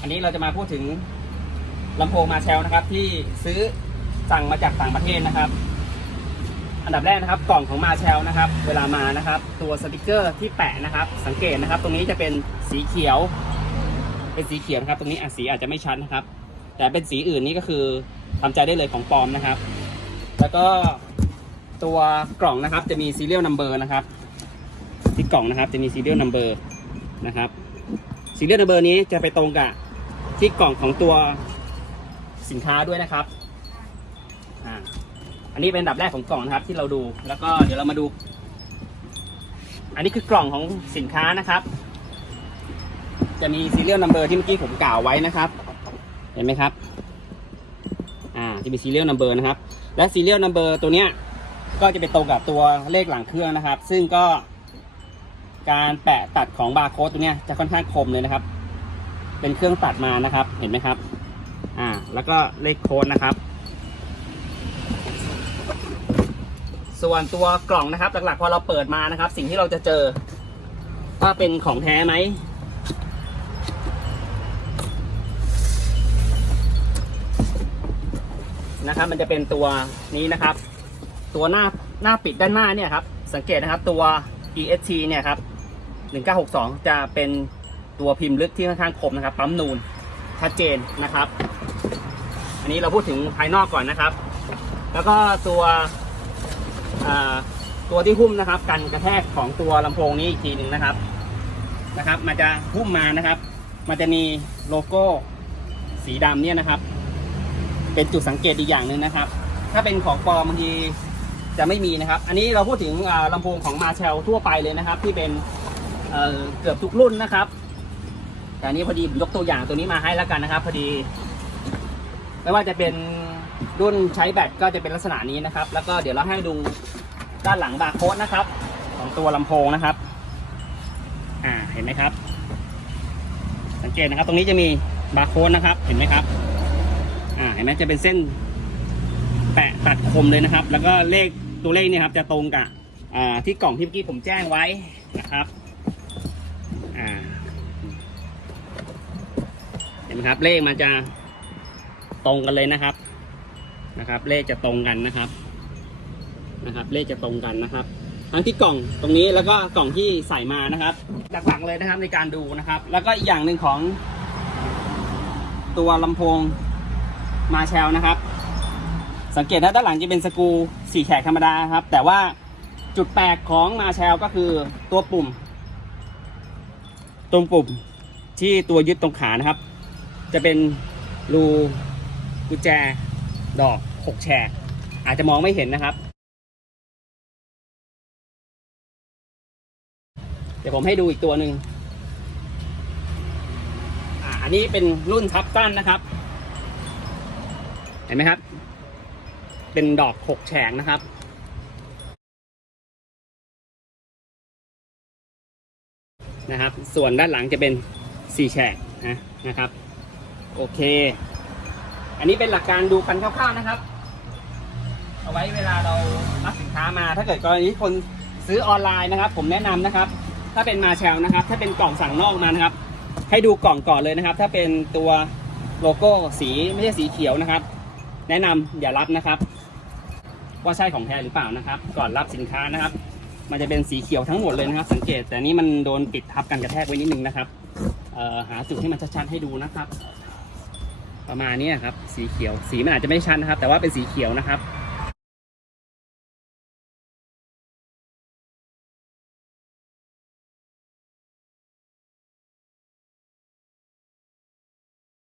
อันนี้เราจะมาพูดถึงลำโพงมาแชลนะครับ ที่ซื้อสั่งมาจากต่างประเทศนะครับ อันดับแรกนะครับกล่องของมาแชลนะครับ เวลามานะครับ ตัวสติกเกอร์ที่แปะนะครับ สังเกตนะครับ ตรงนี้จะเป็นสีเขียว เป็นสีเขียวนะครับ ตรงนี้อะสีอาจจะไม่ชัดนะครับ แต่เป็นสีอื่นนี่ก็คือทำใจได้เลยของปลอมนะครับ แล้วก็ตัวกล่องนะครับ จะมี serial number นะครับ ที่กล่องนะครับจะมี serial number นะครับ serial number นี้จะไปตรงกับ ที่กล่องของตัวสินค้าด้วยนะครับอ่าอันนี้เป็นดับแรกของกล่องนะครับที่เราดู แล้วก็เดี๋ยวเรามาดู อันนี้คือกล่องของสินค้านะครับ จะมี serial number ที่เมื่อกี้ผมกล่าวไว้นะครับ เห็นไหมครับ อ่า จะมี serial number นะครับ และ serial number ตัวเนี้ย ก็จะไปตรงกับตัวเลขหลังเครื่องนะครับ ซึ่งก็การแปะตัดของบาร์โค้ดตัวเนี้ยจะค่อนข้างคมเลยนะครับ เป็นเครื่องตัดมานะครับ เห็นไหมครับ อ่า แล้วก็เลขโค้ดนะครับ ส่วนตัวกล่องนะครับ หลักๆพอเราเปิดมานะครับ สิ่งที่เราจะเจอ ว่าเป็นของแท้ไหมนะครับ มันจะเป็นตัวนี้นะครับ ตัวหน้าหน้าปิดด้านหน้าเนี่ยครับ สังเกตนะครับตัว EST เนี่ยครับ1962 จะเป็น ตัวพิมพ์ลึกที่ค่อนข้างคมนะครับ ปั๊มนูนชัดเจนนะครับ อันนี้เราพูดถึงภายนอกก่อนนะครับ แล้วก็ตัวตัวที่หุ้มนะครับ กันกระแทกของตัวลำโพงนี้อีกทีหนึ่งนะครับนะครับ มันจะหุ้มมานะครับ มันจะมีโลโก้สีดำเนี่ยนะครับ เป็นจุดสังเกตอีกอย่างหนึ่งนะครับ ถ้าเป็นของปลอมบางทีจะไม่มีนะครับ อันนี้เราพูดถึงอ่าลำโพงของมาเชลทั่วไปเลยนะครับ ที่เป็นเเกือบทุกรุ่นนะครับ แต่อันนี้พอดียกตัวอย่างตัวนี้มาให้แล้วกันนะครับ พอดี ไม่ว่าจะเป็นรุ่นใช้แบตก็จะเป็นลักษณะนี้นะครับ แล้วก็เดี๋ยวเราให้ดูด้านหลังบาร์โค้ดนะครับ ของตัวลำโพงนะครับ อ่าเห็นไหมครับ สังเกตนะครับ ตรงนี้จะมีบาร์โค้ดนะครับ เห็นไหมครับ อ่าเห็นไหมจะเป็นเส้น แปะตัดคมเลยนะครับ แล้วก็เลขตัวเลขเนี่ยครับ จะตรงกับอ่าที่กล่องที่เมื่อกี้ผมแจ้งไว้นะครับ อ่า ห็นไหมครับ เลขมันจะตรงกันเลยนะครับนะครับ เลขจะตรงกันนะครับนะครับ เลขจะตรงกันนะครับ ทั้งที่กล่องตรงนี้แล้วก็กล่องที่ใส่มานะครับหลักๆเลยนะครับในการดูนะครับ แล้วก็อีกอย่างหนึ่งของ ตัวลำโพงมาแชลนะครับ สังเกตนะด้านหลังจะเป็นสกูสี่แฉกธรรมดาครับ แต่ว่าจุดแปลกของมาแชลก็คือตัวปุ่มตรงปุ่มที่ตัวยึดตรงขานะครับ จะเป็นรูกุญแจดอกหกแฉกอาจจะมองไม่เห็นนะครับ เดี๋ยวผมให้ดูอีกตัวหนึ่งอันนี้เป็นรุ่นทับสั้นนะครับ เห็นไหมครับ เป็นดอกหกแฉกนะครับนะครับ ส่วนด้านหลังจะเป็นสี่แฉกนะนะครับ โอเค อันนี้เป็นหลักการดูกันคร่าวๆนะครับ เอาไว้เวลาเรารับสินค้ามา ถ้าเกิดกรณีคนซื้อออนไลน์นะครับ ผมแนะนำนะครับ ถ้าเป็นมาแชลนะครับ ถ้าเป็นกล่องสั่งนอกมานะครับ ให้ดูกล่องก่อนเลยนะครับ ถ้าเป็นตัวโลโก้สีไม่ใช่สีเขียวนะครับ แนะนำอย่ารับนะครับ ว่าใช่ของแท้หรือเปล่านะครับ ก่อนรับสินค้านะครับ มันจะเป็นสีเขียวทั้งหมดเลยนะครับ สังเกตแต่นี้มันโดนปิดทับกันกระแทกไว้นิดนึงนะครับเอ่อหาจุดให้มันชัดๆให้ดูนะครับ ประมาณนี้ครับ สีเขียว สีมันอาจจะไม่ชัดนะครับ แต่ว่าเป็นสีเขียวนะครับ